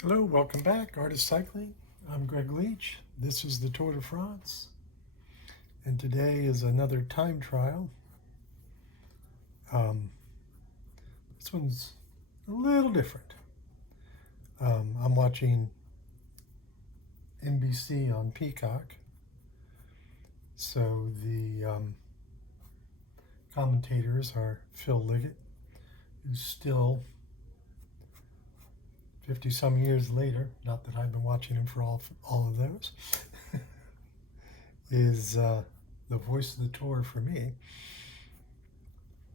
Hello, welcome back, Artist Cycling. I'm Greg Leach. This is the Tour de France, and today is another time trial. This one's a little different. I'm watching NBC on Peacock, so the commentators are Phil Liggett, who's still 50 some years later, not that I've been watching him for all of those, is the voice of the tour for me.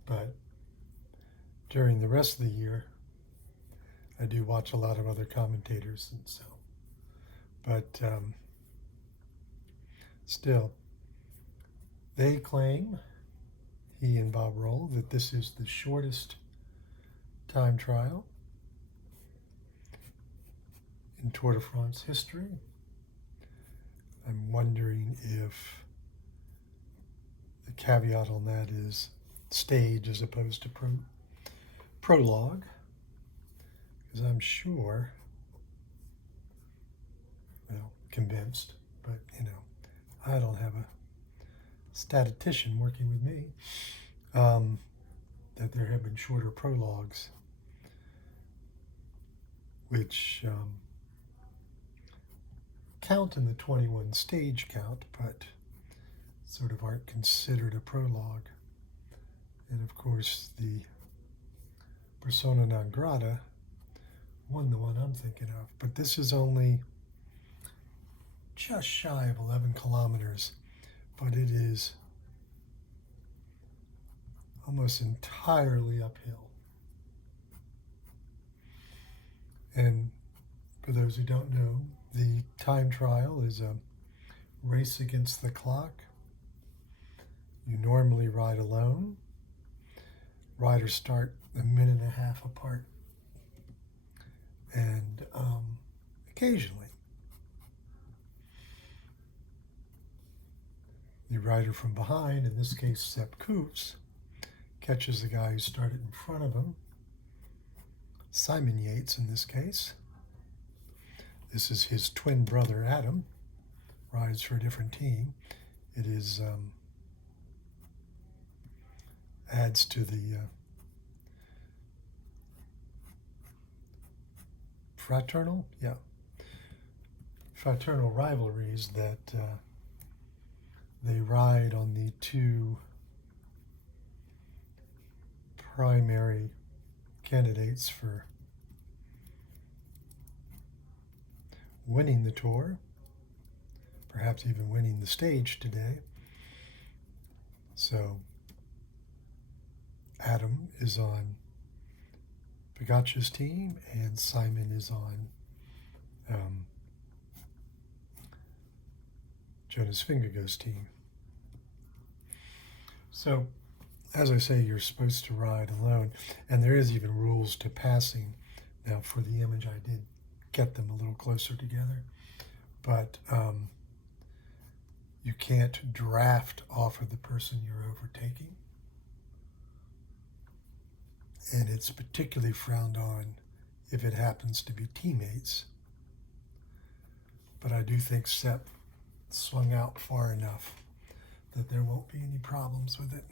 But during the rest of the year, I do watch a lot of other commentators, and so, but still, they claim, he and Bob Roll, that this is the shortest time trial in Tour de France history. I'm wondering if the caveat on that is stage as opposed to prologue, because I'm sure, well, convinced, but I don't have a statistician working with me, that there have been shorter prologues, which count in the 21 stage count, but sort of aren't considered a prologue. And of course, the persona non grata won the one I'm thinking of. But this is only just shy of 11 kilometers, but it is almost entirely uphill. And for those who don't know, the time trial is a race against the clock. You normally ride alone. Riders start a minute and a half apart. And occasionally, the rider from behind, in this case Sepp Kuss, catches the guy who started in front of him, Simon Yates in this case. This is his twin brother Adam, rides for a different team. It is adds to the fraternal rivalries that they ride on the two primary candidates for winning the tour, perhaps even winning the stage today. So Adam is on Pogacar's team, and Simon is on Jonas Vingegaard's team. So, as I say, you're supposed to ride alone, and there is even rules to passing. Now, for the image, I did get them a little closer together, but you can't draft off of the person you're overtaking. And it's particularly frowned on if it happens to be teammates. But I do think Sepp swung out far enough that there won't be any problems with it.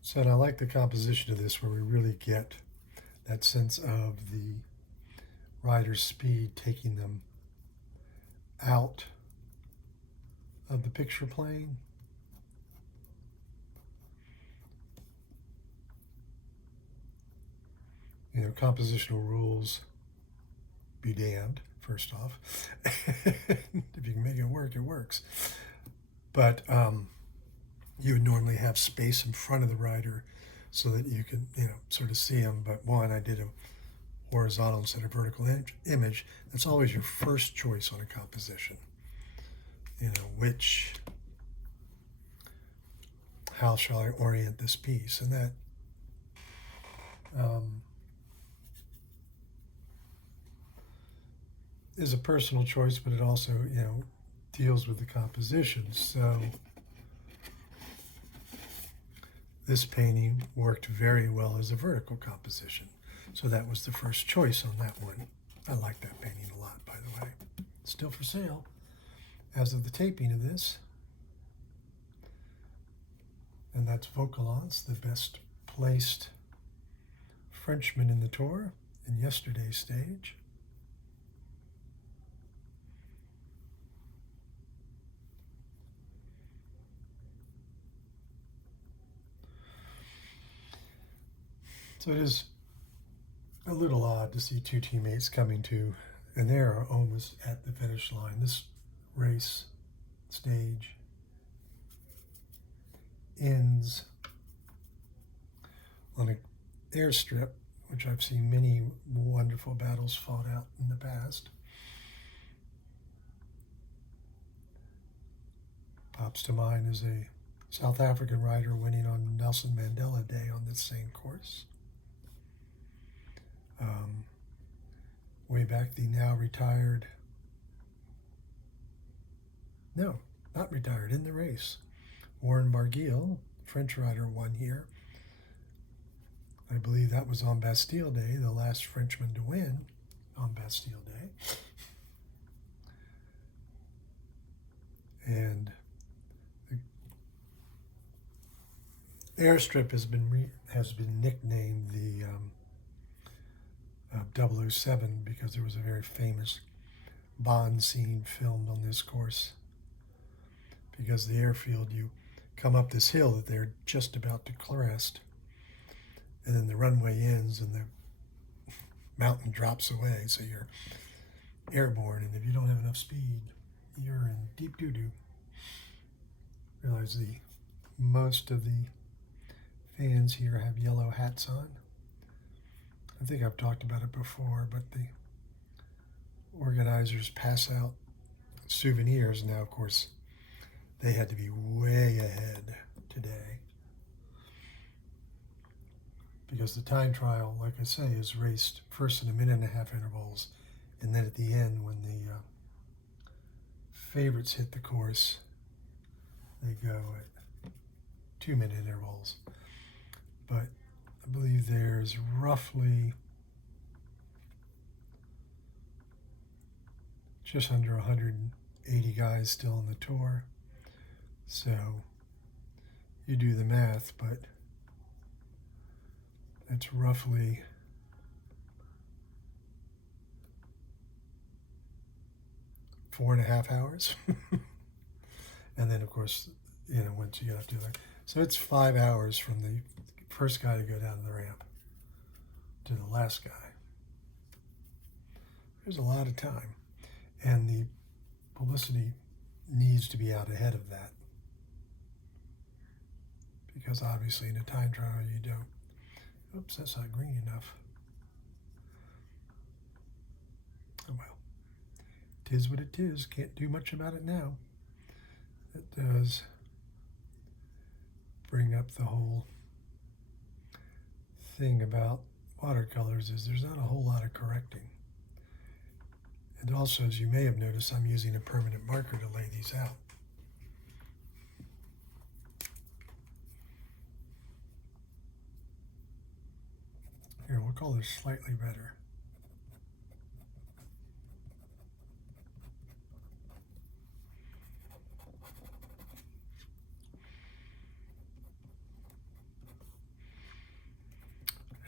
So I like the composition of this, where we really get that sense of the rider's speed taking them out of the picture plane. Compositional rules be damned, first off. If you can make it work, it works. But you would normally have space in front of the rider so that you could, sort of see them. But one, I did a horizontal instead of vertical image. That's always your first choice on a composition. How shall I orient this piece? And that is a personal choice, but it also, deals with the composition. So this painting worked very well as a vertical composition. So that was the first choice on that one. I like that painting a lot, by the way. Still for sale as of the taping of this. And that's Vauquelin, the best placed Frenchman in the tour in yesterday's stage. So it is a little odd to see two teammates coming to, and they are almost at the finish line. This race stage ends on an airstrip, which I've seen many wonderful battles fought out in the past. Pops to mind is a South African rider winning on Nelson Mandela Day on this same course. Way back, the now retired, no, not retired, in the race, Warren Barguil, French rider, won here. I believe that was on Bastille Day, the last Frenchman to win on Bastille Day. And the airstrip has been nicknamed the 007 because there was a very famous Bond scene filmed on this course. Because the airfield, you come up this hill that they're just about to crest, and then the runway ends and the mountain drops away, so you're airborne, and if you don't have enough speed, you're in deep doo-doo. Realize most of the fans here have yellow hats on. I think I've talked about it before, but the organizers pass out souvenirs. Now, of course, they had to be way ahead today because the time trial, like I say, is raced first in 1.5-minute intervals, and then at the end, when the favorites hit the course, they go at 2-minute intervals. But I believe there's roughly just under 180 guys still on the tour. So you do the math, but it's roughly four and a half hours. And then, of course, once you get up to that. So it's 5 hours from the first guy to go down the ramp to the last guy. There's a lot of time. And the publicity needs to be out ahead of that. Because obviously in a time trial you don't. Oops, that's not green enough. Oh well. 'Tis what it is. Can't do much about it now. It does bring up the whole thing about watercolors is there's not a whole lot of correcting. And also, as you may have noticed, I'm using a permanent marker to lay these out. Here, we'll call this slightly better.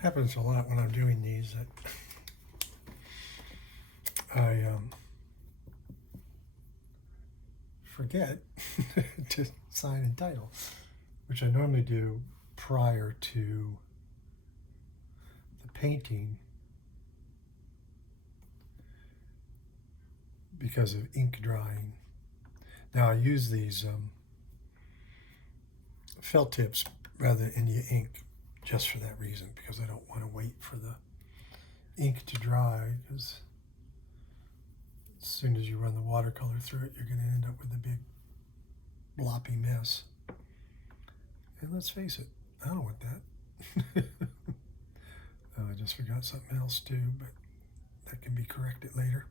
Happens a lot when I'm doing these that I forget to sign and title, which I normally do prior to the painting because of ink drying. Now I use these felt tips rather than India ink just for that reason, because I don't want to wait for the ink to dry, because as soon as you run the watercolor through it, you're going to end up with a big bloppy mess. And let's face it, I don't want that. I just forgot something else too, but that can be corrected later.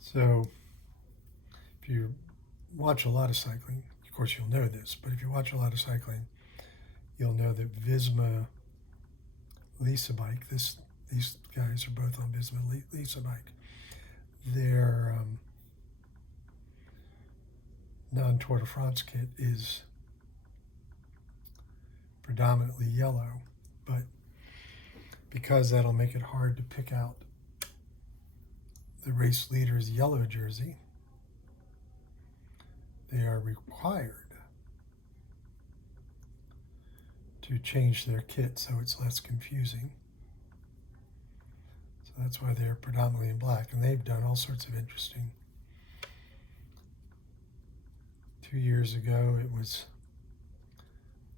So If you watch a lot of cycling, of course you'll know this, but if you watch a lot of cycling, you'll know that Visma Lisa bike, these guys are both on Visma Lisa bike. Their non-Tour de France kit is predominantly yellow, but because that'll make it hard to pick out the race leader's yellow jersey, they are required to change their kit so it's less confusing. So that's why they're predominantly in black, and they've done all sorts of interesting. 2 years ago, it was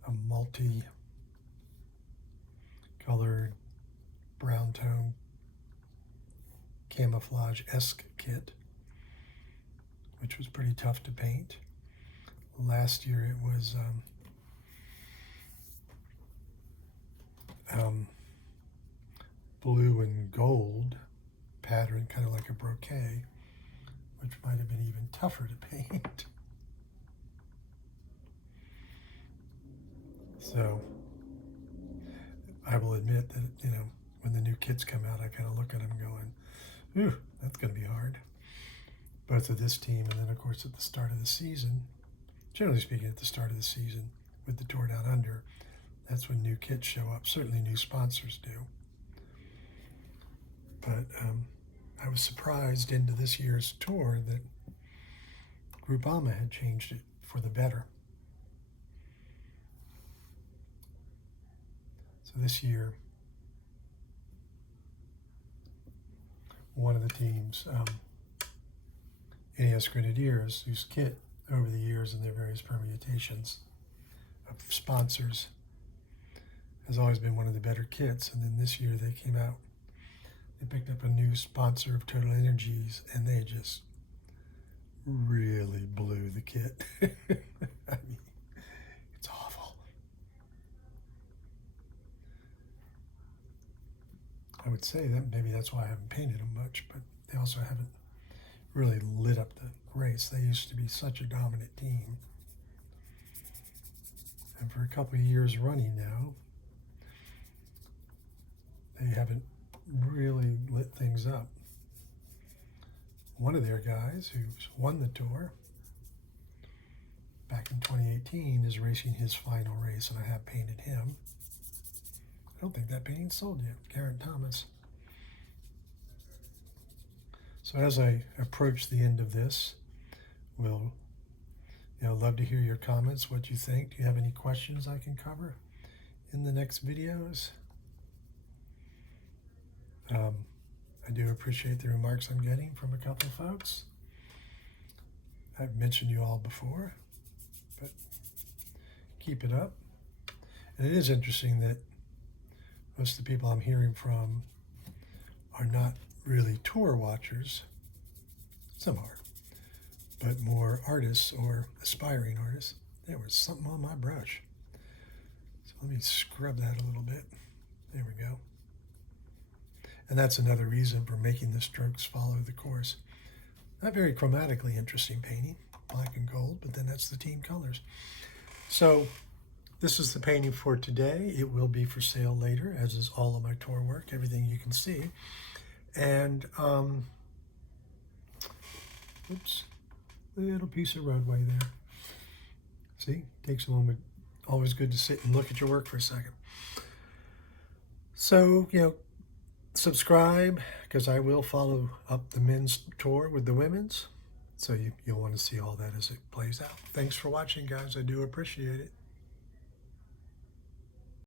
a multi-colored brown tone camouflage-esque kit, which was pretty tough to paint. Last year it was blue and gold pattern, kind of like a brocade, which might have been even tougher to paint. So I will admit that, you know, when the new kits come out, I kind of look at them going, ooh, that's going to be hard. Both of this team, and then of course at the start of the season, generally speaking at the start of the season with the Tour Down Under, that's when new kits show up. Certainly new sponsors do. But I was surprised into this year's tour that Groupama had changed it for the better. So this year, one of the teams, NES Grenadiers, whose kit over the years and their various permutations of sponsors has always been one of the better kits. And then this year they came out, they picked up a new sponsor of Total Energies, and they just really blew the kit. I mean, it's awful. I would say that maybe that's why I haven't painted them much, but they also haven't really lit up the race. They used to be such a dominant team. And for a couple of years running now, they haven't really lit things up. One of their guys who's won the Tour back in 2018 is racing his final race, and I have painted him. I don't think that painting's sold yet. Garrett Thomas. So as I approach the end of this, we'll love to hear your comments, what you think. Do you have any questions I can cover in the next videos? I do appreciate the remarks I'm getting from a couple of folks. I've mentioned you all before, but keep it up. And it is interesting that most of the people I'm hearing from are not really tour watchers. Some are, but more artists or aspiring artists. There was something on my brush. So let me scrub that a little bit. There we go. And that's another reason for making the strokes follow the course. Not very chromatically interesting painting, black and gold, but then that's the team colors. So this is the painting for today. It will be for sale later, as is all of my tour work, everything you can see. And, oops, little piece of roadway there. See, takes a moment. Always good to sit and look at your work for a second. So, subscribe, because I will follow up the men's tour with the women's. So you'll want to see all that as it plays out. Thanks for watching, guys. I do appreciate it.